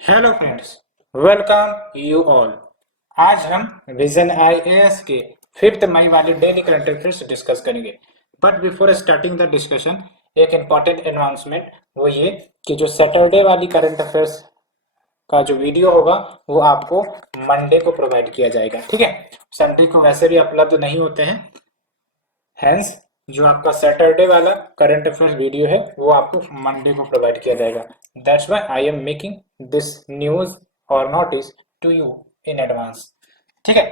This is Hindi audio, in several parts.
Hello friends, welcome you all. आज हम विजन आईएएस के 5 मई वाले डेली करंट अफेयर्स डिस्कस करेंगे। But before starting the discussion, एक इम्पॉर्टेंट अनाउंसमेंट वो ये कि जो सैटरडे वाली करंट अफेयर्स का जो वीडियो होगा वो आपको मंडे को प्रोवाइड किया जाएगा। ठीक है, संडे को वैसे भी उपलब्ध नहीं होते हैं। हैंस जो आपका सैटरडे वाला करंट अफेयर्स वीडियो है वो आपको मंडे को प्रोवाइड किया जाएगा। That's why I am making this news और notice to you in advance. ठीक है।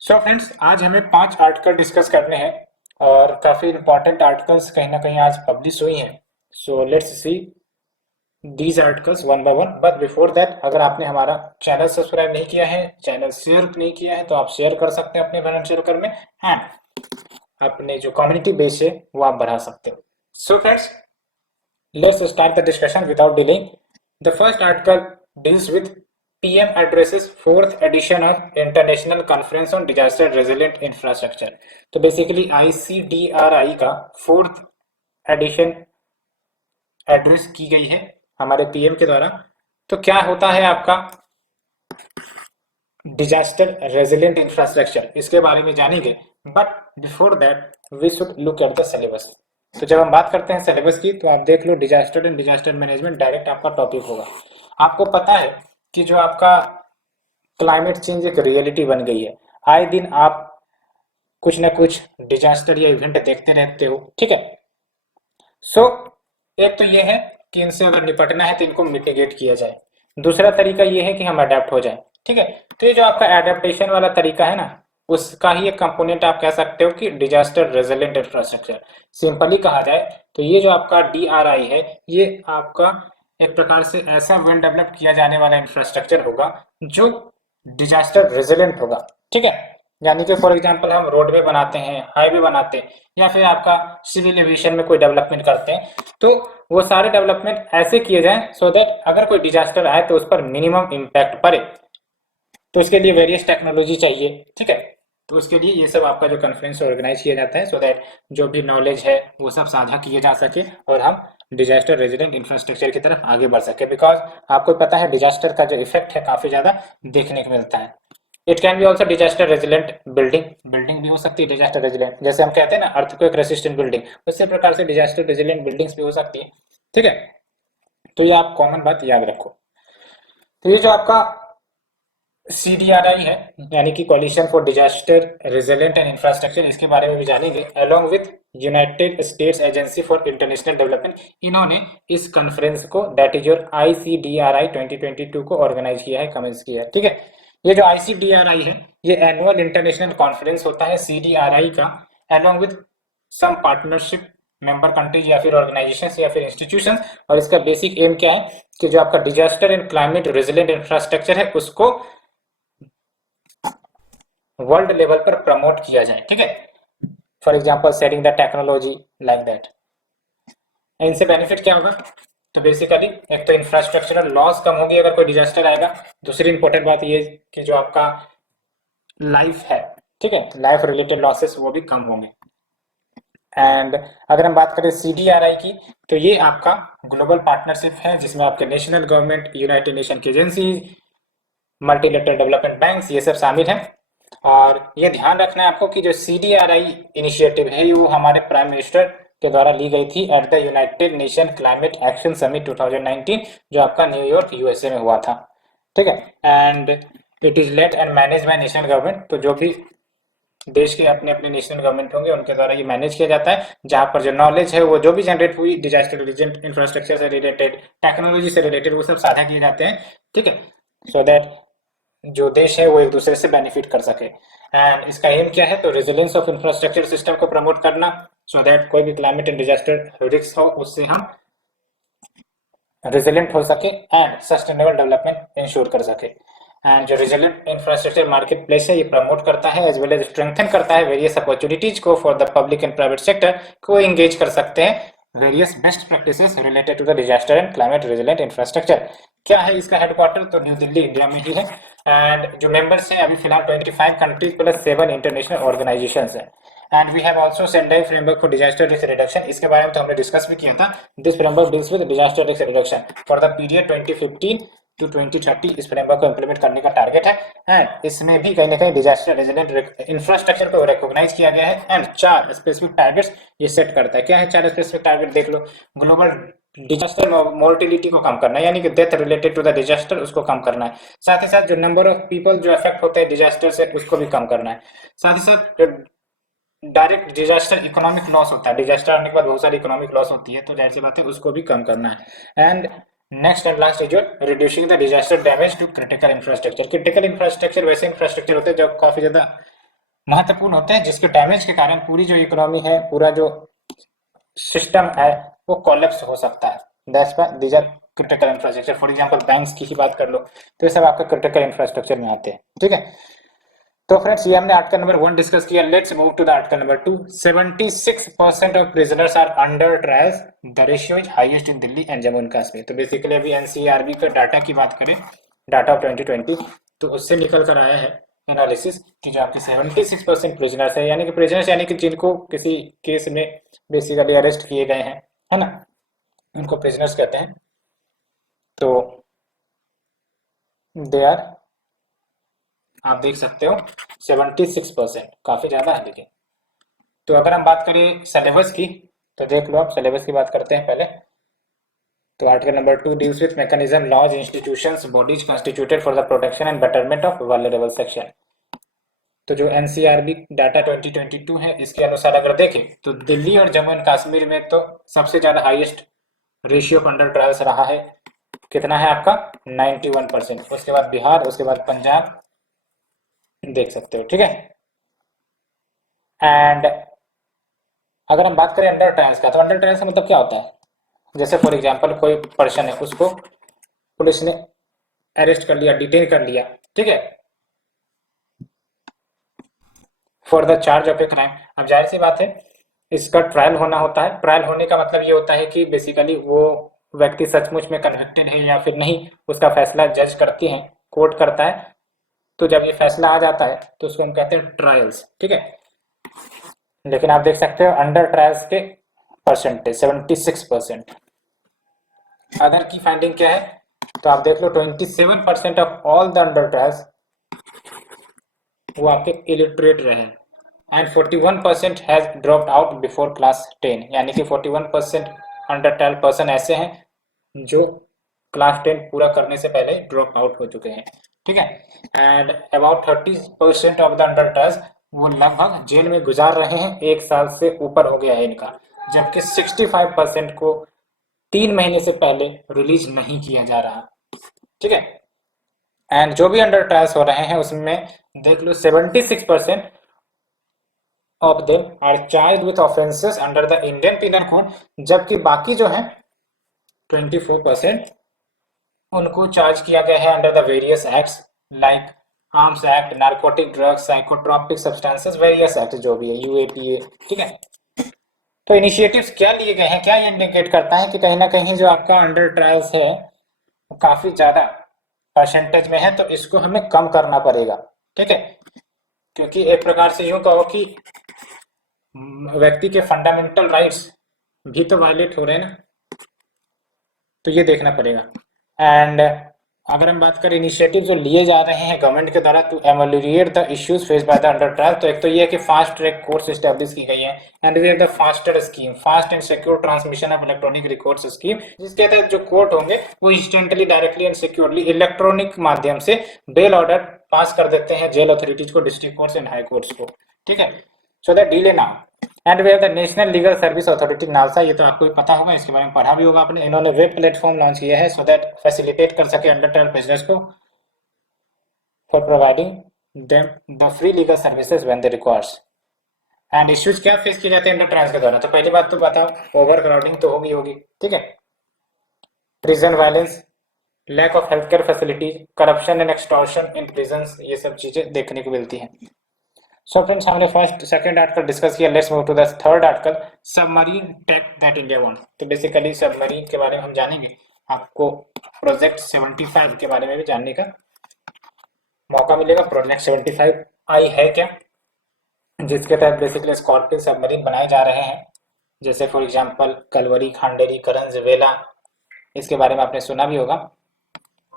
सो फ्रेंड्स, आज हमें 5 आर्टिकल डिस्कस करने हैं और काफी इंपॉर्टेंट आर्टिकल्स कहीं ना कहीं आज पब्लिश हुई हैं। So let's see these articles one by one. But before that, अगर आपने हमारा चैनल सब्सक्राइब नहीं किया है, चैनल शेयर नहीं किया है, तो आप शेयर कर सकते हैं अपने फ्रेंड सर्कल में एंड अपने जो कम्युनिटी बेस है वो आप बढ़ा सकते हो। So friends, let's start the discussion without delaying. The first article deals with PM addresses fourth edition of International Conference on Disaster Resilient Infrastructure. तो बेसिकली ICDRI का फोर्थ एडिशन एड्रेस की गई है हमारे पीएम के द्वारा। तो क्या होता है आपका डिजास्टर रेजिलिएंट इंफ्रास्ट्रक्चर, इसके बारे में जानेंगे। But before that we should look at the syllabus. तो जब हम बात करते हैं सिलेबस की, तो आप देख लो disaster and disaster management direct आपका टॉपिक होगा। आपको पता है कि जो आपका क्लाइमेट चेंज एक रियलिटी बन गई है। आए दिन आप कुछ ना कुछ डिजास्टर या इवेंट देखते रहते हो। ठीक है। सो एक तो ये है कि इनसे अगर निपटना है तो इनको मिटिगेट किया जाए। दूसरा तरीका ये है कि हम अडेप्ट हो जाए। ठीक है। तो ये जो आपका एडेप्टेशन वाला तरीका है ना, उसका ही एक कंपोनेंट आप कह सकते हो कि डिजास्टर रेजिलिएंट इंफ्रास्ट्रक्चर। सिंपली कहा जाए तो ये जो आपका डीआरआई है, ये आपका एक प्रकार से ऐसा वेल डेवलप किया जाने वाला इंफ्रास्ट्रक्चर होगा जो डिजास्टर रेजिलिएंट होगा। ठीक है। यानी कि फॉर एग्जांपल हम रोडवे बनाते हैं, हाईवे बनाते हैं, या फिर आपका सिविल एविएशन में कोई डेवलपमेंट करते हैं, तो वो सारे डेवलपमेंट ऐसे किए जाएं सो दैट अगर कोई डिजास्टर आए तो उस पर मिनिमम इम्पैक्ट पड़े। तो इसके लिए वेरियस टेक्नोलॉजी चाहिए। ठीक है। तो उसके लिए ये सब आपका जो कॉन्फ्रेंस ऑर्गेनाइज किया जाता है सो दैट जो भी नॉलेज है वो सब साझा किए जा सके और हम डिजास्टर रेजिडेंट इंफ्रास्ट्रक्चर की तरफ आगे बढ़ सके। बिकॉज आपको पता है डिजास्टर का जो इफेक्ट है काफी ज्यादा देखने को मिलता है। It can be also disaster resilient building, building भी हो सकती है डिजास्टर रेजिलेंट, जैसे हम कहते हैं ना अर्थक्वेक रेसिस्टेंट बिल्डिंग, उसी प्रकार से डिजास्टर रेजिलेंट बिल्डिंग्स भी हो सकती है। ठीक है। तो ये आप कॉमन बात याद रखो। तो ये जो आपका CDRI है, यानी कि coalition for disaster resilient and infrastructure, इसके बारे में भी जानेंगे along with United States agency for international development. इन्होंने इस कॉन्फ्रेंस को दैट इज योर ICDRI 2022 को ऑर्गेनाइज किया है, कमेंस किया है। ठीक है। ये जो ICDRI है, ये एनुअल इंटरनेशनल कॉन्फ्रेंस होता है CDRI का, along with some partnership member countries या फिर ऑर्गेनाइजेशंस या फिर इंस्टीट्यूशंस। और इसका बेसिक एम क्या है कि जो आपका disaster and climate resilient infrastructure है उसको वर्ल्ड लेवल पर प्रमोट किया जाए। ठीक है। For example setting the technology like that. इनसे बेनिफिट क्या होगा? तो बेसिकली एक तो इंफ्रास्ट्रक्चरल लॉस कम होगी अगर कोई डिजास्टर आएगा। दूसरी इंपॉर्टेंट बात ये कि जो आपका लाइफ है, ठीक है, लाइफ रिलेटेड लॉसेस वो भी कम होंगे। एंड अगर हम बात करें CDRI की, तो ये आपका ग्लोबल पार्टनरशिप है जिसमें आपके नेशनल गवर्नमेंट, यूनाइटेड नेशन की एजेंसी, मल्टीलेटरल डेवलपमेंट बैंक्स, ये सब शामिल हैं। और ये ध्यान रखना है आपको कि जो CDRI इनिशिएटिव है वो हमारे प्राइम मिनिस्टर के द्वारा ली गई थी at the United nation climate action summit 2019, जो आपका न्यूयॉर्क USA में हुआ था। ठीक है। And it is led and manage by national government. तो जो भी देश के अपने अपने नेशनल गवर्नमेंट होंगे उनके द्वारा ये मैनेज किया जाता है, जहां पर जो नॉलेज है वो जो भी जनरेट हुई डिजास्टर रेजिलेंट इंफ्रास्ट्रक्चर से रिलेटेड, टेक्नोलॉजी से रिलेटेड, वो सब साझा किए जाते हैं। ठीक है। सो दैट जो देश है वो एक दूसरे से बेनिफिट कर सके। एंड इसका एम क्या है? तो रेजिलियंस ऑफ इंफ्रास्ट्रक्चर सिस्टम को प्रमोट करना सो दैट कोई भी क्लाइमेट एंड डिजास्टर रिस्क हो उससे हम रेजिलियंट हो सके एंड सस्टेनेबल डेवलपमेंट इंश्योर कर सके। एंड जो रेजिलियंट इंफ्रास्ट्रक्चर मार्केट प्लेस है ये प्रमोट करता है एज वेल एज स्ट्रेंथन करता है वेरियस अपॉर्चुनिटीज को for the public and private sector को एंगेज कर सकते हैं various best practices related to the disaster and climate resilient infrastructure. क्या है इसका हेडक्वार्टर? तो न्यू दिल्ली, इंडिया में ही है। एंड जो मेंबर्स हैं अभी फिलहाल 25 कंट्रीज प्लस 7 इंटरनेशनल ऑर्गेनाइजेशंस हैं। And we have also Sendai framework for disaster risk reduction, इसके बारे में तो हमने डिस्कस भी किया था। This framework deals with disaster risk reduction for the period 2015 to 2030, इस फ्रेमवर्क को इंप्लीमेंट करने का टारगेट है। एंड इसमें भी कहीं ना कहीं डिजास्टर रेजिलेंट इंफ्रास्ट्रक्चर को रिकॉग्नाइज किया गया है एंड 4 स्पेसिफिक टारगेट्स ये सेट करता है। क्या है 4 स्पेसिफिक टारगेट देख लो। ग्लोबल डिजास्टर मोर्टिलिटी को कम करना है, यानी कि death related to the disaster उसको कम करना है। साथ ही साथ जो नंबर ऑफ पीपल जो अफेक्ट होते हैं डिजास्टर से उसको भी कम करना है। साथ ही साथ जो डायरेक्ट डिजास्टर इकोनॉमिक लॉस होता है, डिजास्टर आने के बाद बहुत सारी इकोनॉमिक लॉस होती है, तो जाहिर सी बात है उसको भी कम करना है। And next and last is reducing the disaster damage to critical infrastructure. Critical infrastructure वैसे इंफ्रास्ट्रक्चर होते हैं जो काफी ज्यादा महत्वपूर्ण होते हैं, जिसके डैमेज के कारण पूरी जो इकोनॉमी है, पूरा जो सिस्टम है वो कोलैप्स हो सकता है। That's why these are critical infrastructure. For example banks की ही बात कर लो तो ये सब आपका क्रिटिकल इंफ्रास्ट्रक्चर में आते हैं, ठीक है। तो फ्रेंड्स ये हमने आर्टिकल नंबर 1 डिस्कस किया। Let's move to the article number 2। 76% of prisoners are under trials, the ratio is highest in Delhi and Jammu and Kashmir. तो बेसिकली अभी एनसीआरबी का डाटा की बात करें, डाटा ऑफ 2020, तो उससे निकल कर आया है एनालिसिस कि जो आपके 76% प्रिजनर्स है, यानी कि प्रिजनर्स यानी कि जिनको किसी केस में बेसिकली अरेस्ट किए गए हैं, है ना, उनको प्रिजनर्स कहते हैं। तो दे आर, आप देख सकते हो 76%, काफी ज्यादा है लेकिन। तो अगर हम बात करें सिलेबस की तो देख लो, आप सिलेबस की बात करते हैं पहले। तो article number 2 deals with mechanism, laws, institutions, bodies constituted for the protection and betterment of vulnerable section. तो जो एनसीआरबी डाटा 2022 है, इसके अनुसार अगर देखें तो दिल्ली और जम्मू एंड कश्मीर में तो सबसे ज्यादा highest ratio of under trials रहा है। कितना है आपका 91%। उसके बाद बिहार, उसके बाद पंजाब, देख सकते हो, ठीक है। एंड अगर हम बात करें अंडर ट्रायल्स का, तो अंडर ट्रायल्स का मतलब क्या होता है, जैसे फॉर एग्जांपल कोई पर्सन है, उसको पुलिस ने अरेस्ट कर लिया, डिटेन कर लिया, ठीक है, for the charge of a crime. अब जाहिर सी बात है इसका ट्रायल होना होता है। ट्रायल होने का मतलब ये होता है कि बेसिकली वो व्यक्ति सचमुच में कन्विक्टेड है या फिर नहीं, उसका फैसला जज करती है, कोर्ट करता है। तो जब ये फैसला आ जाता है तो उसको हम कहते हैं ट्रायल्स, ठीक है। लेकिन आप देख सकते हो अंडर ट्रायल्स के परसेंटेज 76%। अदर की फाइंडिंग क्या है, तो आप देख लो 27% of all the under trials वो आपके इलिटरेट रहे and 41% has dropped out before class 10, यानी कि 41% अंडर ट्रायल पर्सन ऐसे हैं जो क्लास 10 पूरा करने से पहले ड्रॉप आउट हो चुके हैं, ठीक है। And about 30% of the under trials वो लगभग जेल में गुजार रहे हैं, 1 साल से ऊपर हो गया है इनका, जबकि 65% को 3 महीने से पहले रिलीज नहीं किया जा रहा, ठीक है। एंड जो भी अंडर ट्रायल्स हो रहे हैं उसमें देख लो 76% of them are charged with offences under the Indian penal code, जबकि बाकी जो है 24% उनको चार्ज किया गया है under the various acts like arms act, narcotic drugs, psychotropic substances, various act जो भी है, यूएपीए, ठीक है। तो इनिशिएटिव्स क्या लिए गए हैं, क्या ये इंडिकेट करता है कि कहीं ना कहीं जो आपका अंडर ट्रायल्स है वो काफी ज्यादा परसेंटेज में है, तो इसको हमें कम करना पड़ेगा, ठीक है। क्योंकि एक प्रकार से यूं कहो कि व्यक्ति के फंडामेंटल राइट्स भी तो वायलेट हो रहे हैं ना, तो ये देखना पड़ेगा। एंड अगर हम बात करें इनिशिएटिव जो लिए जा रहे हैं गवर्नमेंट के द्वारा to ameliorate the issues face by the under trial, तो एक तो ये है कि फास्ट ट्रैक कोर्ट्स एस्टैब्लिश की गई है and we have the faster scheme, fast and secure transmission of electronic records scheme, जिसके तहत जो कोर्ट होंगे वो instantly, directly and securely electronic माध्यम से बेल ऑर्डर पास कर देते हैं जेल अथॉरिटीज को, district courts and high courts को, ठीक है। सो दैट डिले ना। And we have the national legal service authority NALSA, ये तो आपको भी पता होगा, इसके बारे में पढ़ा भी होगा आपने। इन्होंने वेब प्लेटफॉर्म लॉन्च किया है सो दैट फैसिलिटेट कर सके अंडर ट्रायल प्रिजनर्स को for providing them the free legal services when they requires. And issues क्या फेस किए जाते हैं अंडर ट्रायल्स के दौरान, तो पहली बात तो बताओ, ओवर क्राउडिंग तो होगी, ठीक है, prison violence, lack of health care facility, corruption and extortion in prisons, ये सब चीजें देखने को मिलती हैं। सो फ्रेंड्स हमने फर्स्ट सेकंड आर्टिकल डिस्कस किया। Let's move to the third article, submarine tech that India want. तो बेसिकली सबमरीन के बारे में हम जानेंगे, आपको प्रोजेक्ट 75 के बारे में भी जानने का मौका मिलेगा। प्रोजेक्ट 75 आई है क्या, जिसके तहत बेसिकली स्कॉर्पिन सबमरीन बनाए जा रहे हैं, जैसे फॉर एग्जांपल कलवरी, खांडेरी, करंज, वेला। इसके बारे में आपने सुना भी होगा।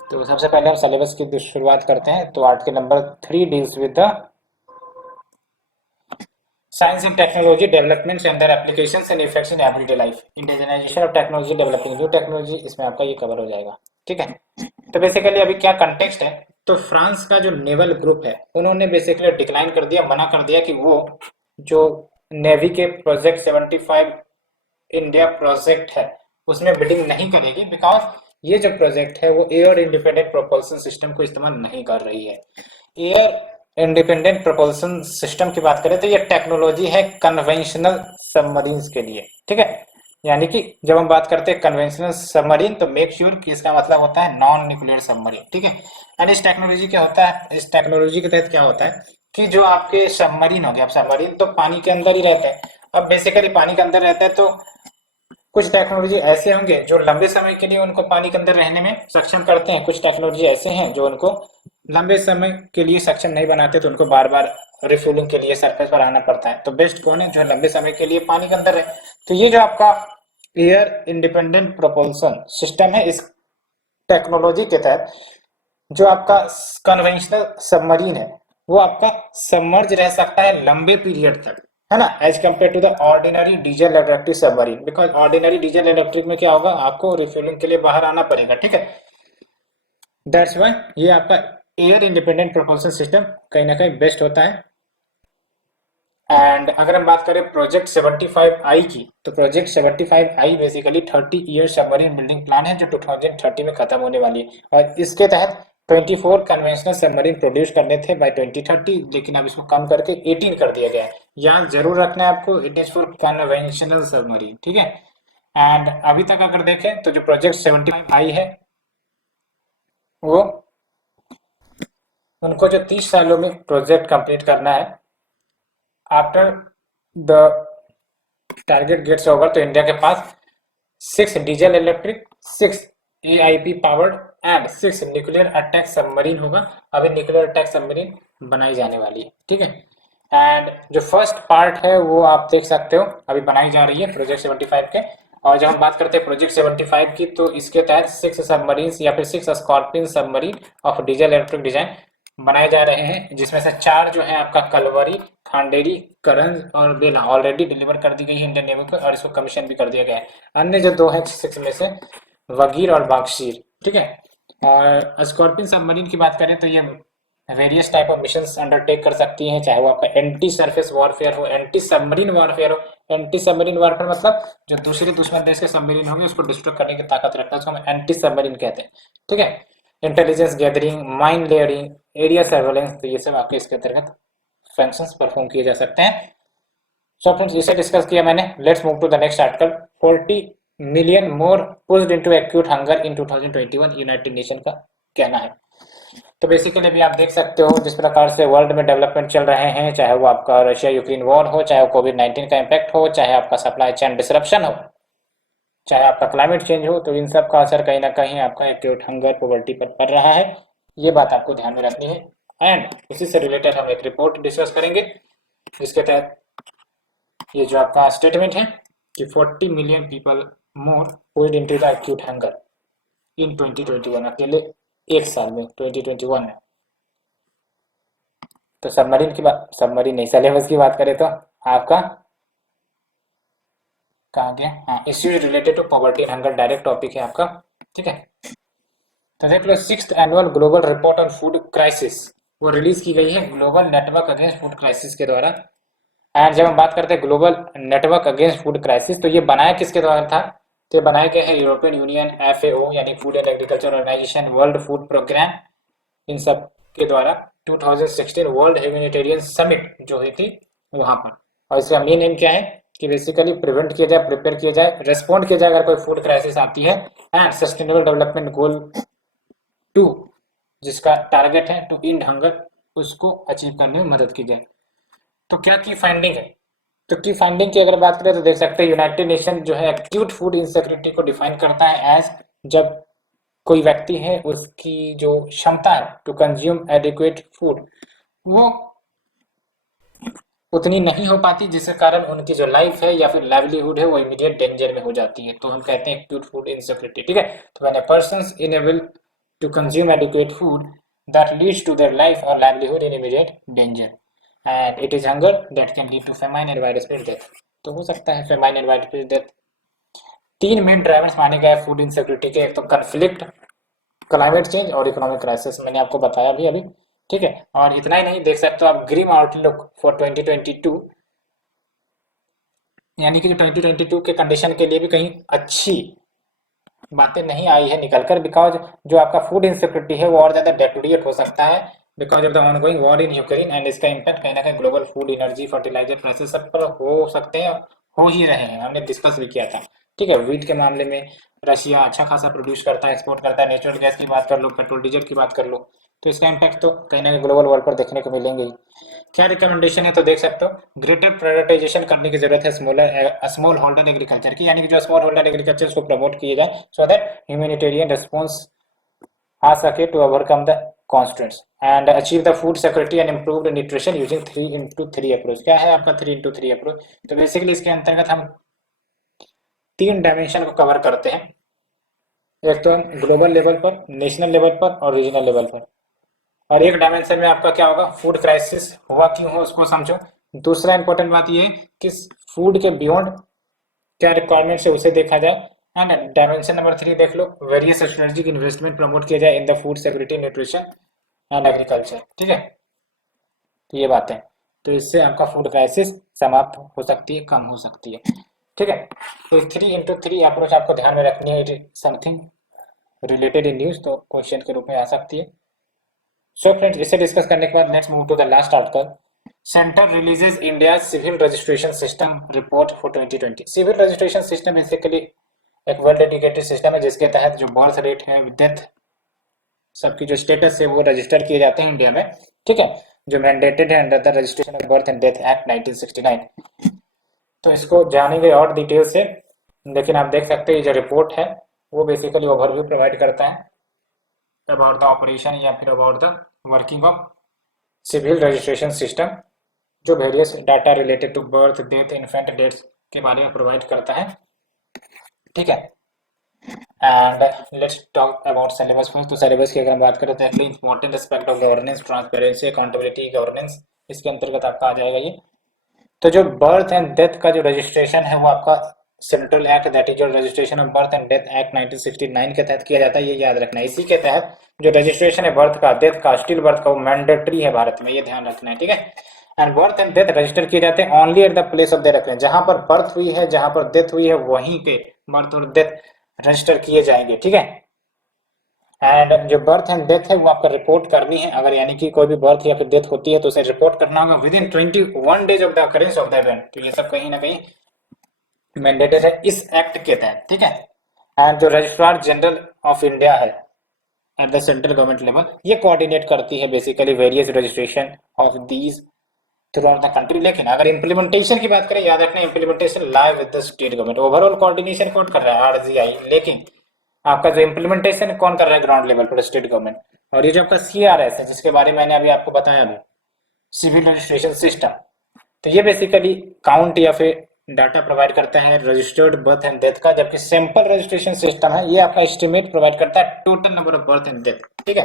तो सबसे पहले हम सिलेबस की शुरुआत करते हैं। तो article number 3 deals with the science and technology developments and their applications and effects in everyday life, indigenisation of technology, developing new technology, इसमें आपका ये कवर हो जाएगा। ठीक है। तो बेसिकली अभी क्या कंटेक्स्ट है, तो फ्रांस का जो नेवल ग्रुप है उन्होंने बेसिकली डिक्लाइन कर दिया, मना कर दिया कि वो जो नेवी के प्रोजेक्ट 75 इंडिया प्रोजेक्ट है उसमें बिडिंग नहीं करेगी, बिकॉज ये जो प्रोजेक्ट है वो एयर इंडिपेंडेंट प्रोपल्सन सिस्टम को इस्तेमाल नहीं कर रही है। एयर इंडिपेंडेंट प्रोपल्सन सिस्टम की बात करें तो ये टेक्नोलॉजी है कन्वेंशनल सबमरीन्स के लिए। ठीक है। यानी कि जब हम बात करते हैं कन्वेंशनल सबमरीन तो मेक श्योर कि इसका मतलब होता है नॉन न्यूक्लियर सबमरीन। ठीक है। एंड इस टेक्नोलॉजी क्या होता है, इस टेक्नोलॉजी के तहत क्या होता है कि जो आपके सबमरीन हो गया, अब सबमरीन तो पानी के अंदर ही रहते हैं। अब बेसिकली पानी के अंदर रहता है तो कुछ टेक्नोलॉजी ऐसे होंगे जो लंबे समय के लिए उनको पानी के अंदर रहने में सक्षम करते हैं, कुछ टेक्नोलॉजी ऐसे हैं जो उनको लंबे समय के लिए सक्षम नहीं बनाते, तो उनको बार बार रिफ्यूलिंग के लिए सरफेस पर आना पड़ता है। तो बेस्ट कौन है, जो लंबे समय के लिए पानी के अंदर है। तो ये जो आपका एयर इंडिपेंडेंट प्रोपल्सन सिस्टम है, इस टेक्नोलॉजी के तहत जो आपका कन्वेंशनल सबमरीन है वो आपका सबमर्ज रह सकता है लंबे पीरियड तक, है ना, as compare to the ordinary diesel electric submarine. Because ordinary diesel electric में क्या होगा, आपको रिफ्यूलिंग के लिए बाहर आना पड़ेगा। ठीक है। दैट्स वाई ये आपका एयर इंडिपेंडेंट प्रोपल्सन सिस्टम कहीं ना कहीं बेस्ट होता है। एंड अगर हम बात करें प्रोजेक्ट 75 आई की, तो project 75 I basically 30 year submarine building plan है जो 2030 में खत्म होने वाली है। और इसके तहत 24 कन्वेंशनल सबमरीन प्रोड्यूस करने थे बाय 2030, लेकिन अब इसको कम करके 18 कर दिया गया है। याद जरूर रखना है आपको, it is for conventional submarine. ठीक है। एंड अभी तक अगर देखें तो जो प्रोजेक्ट 75 आई है वो उनको जो 30 सालों में प्रोजेक्ट कंप्लीट करना है, after the target gets over, तो इंडिया के पास 6 diesel electric, 6 AIP powered and 6 nuclear attack submarine होगा। अभी न्यूक्लियर अटैक सबमरीन बनाई जाने वाली है। ठीक है। एंड जो फर्स्ट पार्ट है वो आप देख सकते हो अभी बनाई जा रही है प्रोजेक्ट 75 के। और जब हम बात करते हैं प्रोजेक्ट 75 की, तो इसके तहत 6 सबमरीन या फिर 6 scorpion submarine of diesel electric design बनाए जा रहे हैं, जिसमें से 4 जो है आपका कलवरी, खांडेरी, करंज और बेला ऑलरेडी डिलीवर कर दी गई है इंडियन नेवी को और इसको कमीशन भी कर दिया गया है। अन्य जो 2 हैं 6 में से वगीर और बागशीर। ठीक है। और स्कॉर्पियन सबमरीन की बात करें तो ये various type of missions undertake कर सकती हैं, चाहे वो आपका एंटी सरफेस वॉरफेयर हो, एंटी सबमरीन वॉरफेयर हो। एंटी सबमरीन वॉरफेयर मतलब जो दूसरे दुश्मन देश के सबमरीन होंगे उसको डिस्ट्रॉय करने की ताकत रखता है, उसको हम एंटी सबमरीन कहते हैं। ठीक है। Intelligence gathering, mine layering, area surveillance, तो ये सब आपके इसके अंतर्गत फंक्शंस परफॉर्म किए जा सकते हैं। सो फ्रेंड्स इसे डिस्कस किया मैंने। Let's move to the next article. 40 million more pushed into acute hunger in 2021, United Nation का कहना है। तो बेसिकली अभी आप देख सकते हो जिस प्रकार से वर्ल्ड में डेवलपमेंट चल रहे हैं, चाहे वो आपका रशिया यूक्रेन वॉर हो, चाहे वो कोविड-19 का इम्पैक्ट हो, चाहे आपका सप्लाई चेन डिसरप्शन हो, चाहे आपका क्लाइमेट चेंज हो, तो इन सब का असर कहीं ना कहीं आपका एक्यूट हंगर पॉवर्टी पर पड़ रहा है। ये बात आपको ध्यान में रखनी है। एंड इसी से रिलेटेड हम एक रिपोर्ट डिस्कस करेंगे जिसके तहत ये जो आपका स्टेटमेंट है कि 40 million people more pushed into the acute hunger in 2021, अकेले एक साल में 2021 में। तो सबमरीन की बात, सबमरीन नहीं, सिलेबस की बात करें तो आपका कहा गया, हाँ, issues related to poverty and hunger direct topic है आपका। ठीक है। तो देख लो, 6th annual global report on food crisis वो रिलीज की गई है global network against food crisis के द्वारा। एंड जब हम बात करते हैं global network against food crisis, तो ये बनाया किसके द्वारा था, तो ये बनाया गया है यूरोपियन यूनियन, एफएओ यानी food and agriculture organisation, world food programme, इन सब के द्वारा 2016 वर्ल्ड ह्यूमैनिटेरियन समिट जो हुई थी वहां पर। और इसका मेन एम क्या है कि बेसिकली प्रिवेंट किया जाए, प्रिपेयर किया जाए, रेस्पॉन्ड किया जाए अगर कोई फूड क्राइसिस आती है। एंड सस्टेनेबल डेवलपमेंट गोल 2 जिसका टारगेट है टू इंड हंगर, उसको अचीव करने में मदद की जाए। तो क्या की फाइंडिंग है, तो की फाइंडिंग की अगर बात करें तो देख सकते हैं यूनाइटेड नेशन जो है एक्यूट फूड इनसिक्योरिटी को डिफाइन करता है एज जब कोई व्यक्ति है उसकी जो क्षमता है टू कंज्यूम एडिक्वेट फूड वो उतनी नहीं हो पाती, जिसके कारण उनकी जो लाइफ है या फिर लाइवलीहुड है वो इमीडिएट डेंजर में हो जाती है, तो हम कहते हैं एक्यूट फूड इनसिक्योरिटी। ठीक है, तो when a persons unable to consume adequate food that leads to their life और livelihood in immediate danger and it is hunger that can lead to famine and widespread death. तो हो सकता है famine and widespread death. तीन मेन ड्राइवर्स माने गए फूड इनसिक्योरिटी के, एक तो कन्फ्लिक्ट, क्लाइमेट चेंज और इकोनॉमिक क्राइसिस, मैंने आपको बताया भी अभी। ठीक है, और इतना ही नहीं, देख सकते हो आप ग्रीन आउटलुक फॉर 2022, यानी कि जो 2022 के कंडीशन के लिए भी कहीं अच्छी बातें नहीं आई है निकलकर, बिकॉज जो आपका फूड इंसिक्योरिटी है वो और ज्यादा डेटोरिएट हो सकता है because of the ongoing war in Ukraine and इसका इम्पैक्ट कहीं ना कहीं global food, energy, fertiliser prices सब पर हो सकते हैं, हो ही रहे हैं, हमने डिस्कस भी किया था। ठीक है, व्हीट के मामले में रशिया अच्छा खासा प्रोड्यूस करता है, एक्सपोर्ट करता है, नेचुरल गैस की बात कर लो, पेट्रोल डीजल की बात कर लो, तो इसका इम्पैक्ट तो कहीं ना कहीं ग्लोबल वर्ल्ड पर देखने को मिलेंगे ही। क्या रिकमेंडेशन है, तो देख सकते हो ग्रेटर प्रायोरिटाइजेशन करने की जरूरत है स्मॉल होल्डर एग्रीकल्चर की, यानी कि जो स्मॉल होल्डर एग्रीकल्चर को प्रमोट किए जाए सो दैट ह्यूमैनिटेरियन रिस्पॉन्स आ सके to overcome the constants and achieve the food security and improved nutrition using 3x3 approach. क्या है आपका 3x3 अप्रोच, तो बेसिकली इसके अंतर्गत हम तीन डायमेंशन को कवर करते हैं, एक तो ग्लोबल लेवल पर, नेशनल लेवल पर और रीजनल लेवल पर, और एक डायमेंशन में आपका क्या होगा, फूड क्राइसिस हुआ क्यों हो उसको समझो। दूसरा इंपॉर्टेंट बात ये कि फूड के बियॉन्ड क्या रिक्वायरमेंट है उसे देखा जाए, एंड डायमेंशन नंबर 3 देख लो, वेरियस स्ट्रेटेजिक इन्वेस्टमेंट प्रमोट किया जाए in the food security, nutrition and agriculture. ठीक है, तो ये बात है, तो इससे आपका फूड क्राइसिस समाप्त हो सकती है, कम हो सकती है। ठीक है, तो 3x3 अप्रोच आपको ध्यान में रखनी है, it is something related in news, तो क्वेश्चन के रूप में आ सकती है। सो फ्रेंड्स, इसे डिस्कस करने के बाद let's move to the last article. Centre releases India civil registration system report for 2020। Civil registration system basically एक वेल डेडिकेटेड सिस्टम है जिसके तहत जो बर्थ रेट है, डेथ, सबकी जो स्टेटस है वो रजिस्टर किए जाते हैं इंडिया में। ठीक है, जो मैंडेटेड है under the registration of birth and death act 1969। तो इसको जानेंगे और डिटेल से, लेकिन आप देख सकते हैं जो रिपोर्ट है वो बेसिकली ओवरव्यू प्रोवाइड करता है अबाउट द ऑपरेशन या फिर about the working of civil registration system, जो various data related to birth, death, infant deaths के बारे में प्रोवाइड करता है। ठीक है, and let's talk about syllabus first. तो सिलेबस की अगर हम बात करें तो actually important aspect of governance, transparency, accountability, governance, इसके अंतर्गत आपका आ जाएगा ये। तो जो बर्थ एंड डेथ का जो रजिस्ट्रेशन है वो आपका सेंट्रल एक्ट दैट इज जो registration of birth and death act 1969 के तहत किया जाता है, ये याद रखना है। इसी के तहत जो रजिस्ट्रेशन है बर्थ का, डेथ का, स्टिल बर्थ का, वो मैंडेटरी है भारत में, ये ध्यान रखना है। ठीक है, and birth and death register किए जाते हैं only at the place of their occurrence, जहां पर बर्थ हुई है, जहां पर डेथ हुई है, वहीं पे बर्थ और डेथ रजिस्टर किए जाएंगे। ठीक है, एंड जो बर्थ एंड डेथ है वो आपका रिपोर्ट करनी है, अगर यानी कि कोई भी बर्थ या फिर डेथ होती है तो उसे रिपोर्ट करना होगा with in 21 days of the occurrence of the event. तो ये सब कहीं ना कहीं मैंडेटेड है इस एक्ट के तहत। ठीक है, एंड जो रजिस्ट्रार जनरल ऑफ इंडिया है at the central government level, ये कोऑर्डिनेट करती है basically various registration of these through out the country. लेकिन अगर इम्प्लीमेंटेशन की बात करें, याद रखना implementation live with the state government, overall coordination कौन कर रहा है, आरजीआई, लेकिन आपका जो इम्प्लीमेंटेशन कौन कर रहा है ग्राउंड लेवल पर, स्टेट गवर्नमेंट। और ये जो आपका सीआरएस है जिसके बारे में मैंने अभी आपको बताया, अभी सिविल रजिस्ट्रेशन सिस्टम, तो ये बेसिकली काउंट या फिर डाटा प्रोवाइड करता है रजिस्टर्ड बर्थ एंड डेथ का, जबकि सिंपल रजिस्ट्रेशन सिस्टम है ये आपका एस्टिमेट प्रोवाइड करता है total number of birth and death. ठीक है,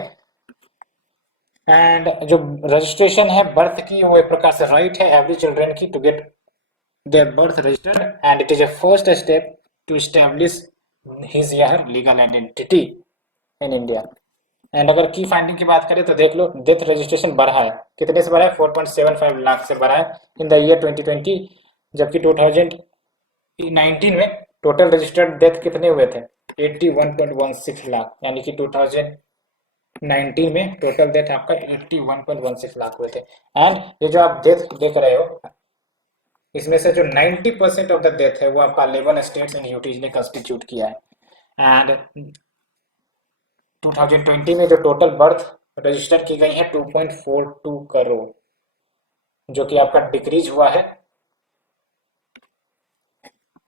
एंड जो रजिस्ट्रेशन है बर्थ की, वो एक प्रकार से राइट है एवरी चिल्ड्रन की to get their birth registered, and it is a first step to establish his या her legal identity in India. And अगर की फाइंडिंग की बात करें तो देख लो, डेथ रजिस्ट्रेशन बढ़ा है, कितने से बढ़ा है, 4.75 लाख से बढ़ा है इन द ईयर 2020, जबकि 2019 में टोटल रजिस्टर्ड डेथ कितने हुए थे, 81.16 लाख, यानी कि 2019 में टोटल डेथ आपका 81.16 लाख हुए थे। एंड ये जो आप डेथ देख रहे हो, इसमें से जो 90% ऑफ द डेथ है वो आपका 11 स्टेट्स एंड यूटीज ने कंस्टिट्यूट किया है। एंड 2020 में जो टोटल बर्थ रजिस्टर की गई है 2.42 करोड़, जो कि आपका डिक्रीज हुआ है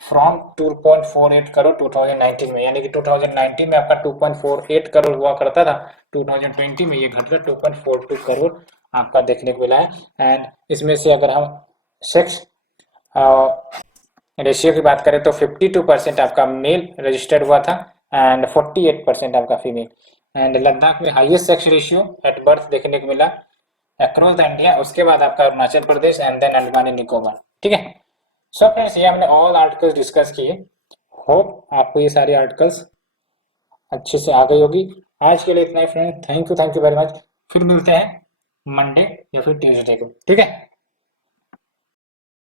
फ्रॉम 2.48 करोड़ 2019 में, यानी कि 2019 में आपका 2.48 करोड़ हुआ करता था, 2020 में ये घटकर 2.42 करोड़ आपका देखने को मिला है। एंड इसमें से अगर हम सेक्स रेशियो की बात करें तो 52% आपका मेल रजिस्टर्ड हुआ था एंड 48% आपका फीमेल। एंड लद्दाख में highest sex ratio at birth देखने को मिला अक्रॉस द इंडिया, उसके बाद आपका Arunachal Pradesh and then Andaman and Nicobar. ठीक है, सो फ्रेंड्स ये हमने ऑल आर्टिकल्स डिस्कस किए। होप आपको ये सारे आर्टिकल्स अच्छे से आ गई होगी। आज के लिए इतना ही friend, thank you very much. फिर मिलते हैं मंडे या फिर ट्यूसडे को, ठीक है।